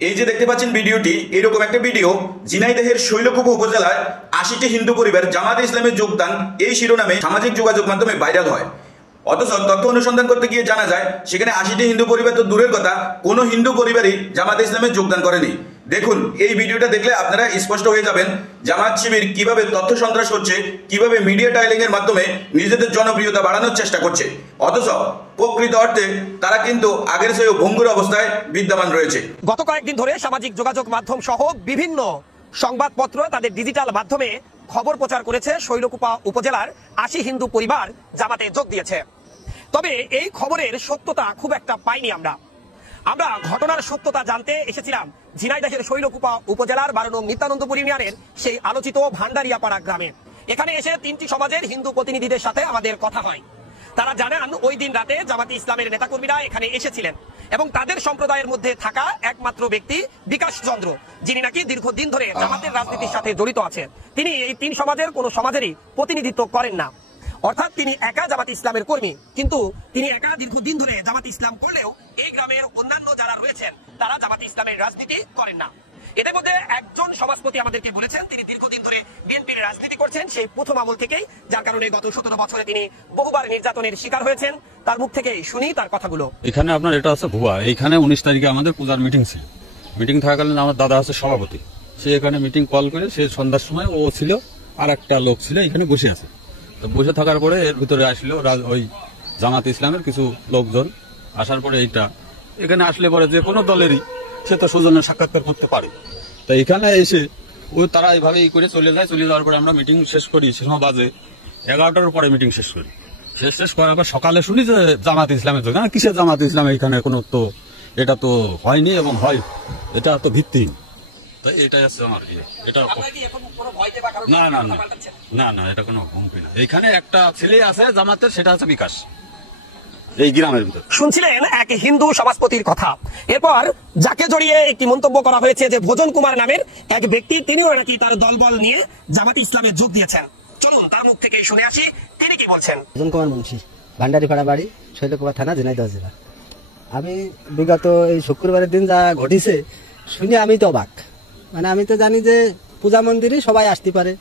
এই যে দেখতে পাচ্ছেন ভিডিওটি, এরকম একটা ভিডিও ঝিনাইদহের শৈলকুপা উপজেলায় ৮০টি হিন্দু পরিবার জামাতে ইসলামে যোগদান এই শিরোনামে সামাজিক যোগাযোগ মাধ্যমে ভাইরাল হয়। অথচ তথ্য অনুসন্ধান করতে গিয়ে জানা যায় সেখানে ৮০টি হিন্দু পরিবার তো দূরের কথা, কোনো হিন্দু পরিবারই জামাতে ইসলামে যোগদান করেনি। দেখুন, এই ভিডিওটা দেখলে আপনারা স্পষ্ট হয়ে যাবেন জামাত শিবির কিভাবে তথ্য সন্ত্রাস করছে, কিভাবে মিডিয়া টাইলিং এর মাধ্যমে নিজেদের জনপ্রিয়তা বাড়ানোর চেষ্টা করছে, অথচ প্রকৃত অর্থে তারা কিন্তু আগের চেয়েও ভঙ্গুর অবস্থায় বিদ্যমান রয়েছে। গত কয়েকদিন ধরে সামাজিক যোগাযোগ মাধ্যম সহ বিভিন্ন সংবাদপত্র তাদের ডিজিটাল মাধ্যমে খবর প্রচার করেছে শৈলকুপা উপজেলার ৮০ হিন্দু পরিবার জামাতে যোগ দিয়েছে। তবে এই খবরের সত্যতা খুব একটা পাইনি। আমরা ঘটনার সত্যতা জানতে এসেছিলাম ঝিনাইদহের শৈলকুপা উপজেলার ১২ নং নিত্যানন্দপুর ইউনিয়নের সেই আলোচিত ভান্ডারিয়াপাড়া গ্রামে। এখানে এসে ৩টি সমাজের হিন্দু প্রতিনিধিদের সাথে আমাদের কথা হয়। তারা জানান ওই দিন রাতে জামাতে ইসলামের নেতাকর্মীরা এখানে এসেছিলেন এবং তাদের সম্প্রদায়ের মধ্যে থাকা একমাত্র ব্যক্তি বিকাশ চন্দ্র, যিনি নাকি দীর্ঘদিন ধরে জামাতের রাজনীতির সাথে জড়িত আছেন, তিনি এই ৩ সমাজের কোনো সমাজেরই প্রতিনিধিত্ব করেন না। অর্থাৎ তিনি একা জামাত ইসলামের কর্মী, কিন্তু তিনি একা দীর্ঘদিন ধরে জামাত ইসলাম করলেও এই গ্রামের অন্যান্য যারা রয়েছেন তারা জামাত ইসলামের রাজনীতি করেন না। এদের মধ্যে একজন সমাজপতি আমাদেরকে বলেছেন তিনি দীর্ঘদিন ধরে বিএনপির রাজনীতি করছেন সেই প্রথম আমল থেকেই, যার কারণে গত ১৭ বছরে তিনি বহুবার নির্যাতনের শিকার হয়েছেন। তার মুখ থেকে শুনি তার কথাগুলো। এখানে আপনার এটা আছে ভুয়া। এইখানে ১৯ তারিখে আমাদের পূজার মিটিং ছিল। মিটিং থাকাকালীন আমার দাদা আছে সভাপতি, সে এখানে মিটিং কল করে, সে সন্ধ্যার সময় ও ছিল আর একটা লোক ছিল এখানে বসে আছে। তো বসে থাকার পরে এর ভিতরে আসলো ওই জামাত ইসলামের কিছু লোকজন। আসার পরে এইটা এখানে আসলে পরে যে কোনো দলেরই সে তো সৌজন্য সাক্ষাৎকার করতে পারে। তো এখানে এসে তারা এইভাবে করে চলে যায়। চলে যাওয়ার পরে আমরা মিটিং শেষ করি, সে সময় বাজে ১১টার পরে মিটিং শেষ করি। শেষ করার পর সকালে শুনি যে জামাত ইসলামের যোগ। কিসের জামাত ইসলাম? এখানে কোনো তো এটা তো হয়নি এবং হয় এটা তো ভিত্তিহীন। তাই এটাই আছে আমার এটা না না না না না এটা কোনো হুমকি না। এখানে একটা ছেলে আছে জামাতের, সেটা আছে বিকাশ, এই গ্রামের ভিতরে। শুনছিলেন এক হিন্দু সমাজপতির কথা। এরপর যাকে জড়িয়ে একটি মন্তব্য করা হয়েছে যে ভোজন কুমার নামের এক ব্যক্তি, তিনিও নাকি তার দলবল নিয়ে জামাত ইসলামে যোগ দিয়েছেন। চলুন তার মুখ থেকে শুনে আসি তিনি কি বলছেন। ভোজন কুমার মুন্সি, ভান্ডারিপাড়া বাড়ি, শৈলকুপা থানা, ঝিনাইদহ জেলা। আমি বিগত এই শুক্রবারের দিন যা ঘটিছে শুনে আমি তো অবাক। মানে আমি তো জানি যে পূজা মন্দিরে সবাই আসতে পারে,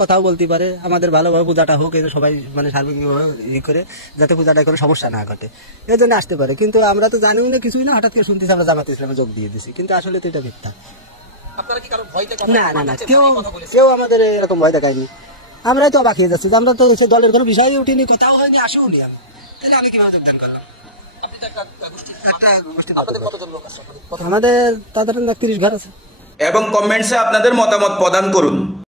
কথাও বলতে পারে, আমাদের ভালোভাবে পূজাটা হোক, এই সবাই মানে সার্বিকভাবে ই করে যাতে পূজাটা কোনো সমস্যা না ঘটে, এই জন্য আসতে পারে। কিন্তু আমরা তো জানিও না, কিছুই না, হঠাৎ করে শুনতেছি আমরা জামাত ইসলামে যোগ দিয়ে দিছি, কিন্তু আসলে তো এটা মিথ্যা। না না না, কেউ আমাদের এরকম ভয় দেখায়নি। আমরাই তো অবাক হয়ে যাচ্ছি, আমরা তো সে দলের কোনো বিষয় উঠিনি, কোথাও হয়নি, আসেও নি। আমি তাহলে আমি কিভাবে যোগদান করলাম? আমাদের তাদের ৩০ ঘর আছে। এবং কমেন্টসে আপনাদের মতামত প্রদান করুন।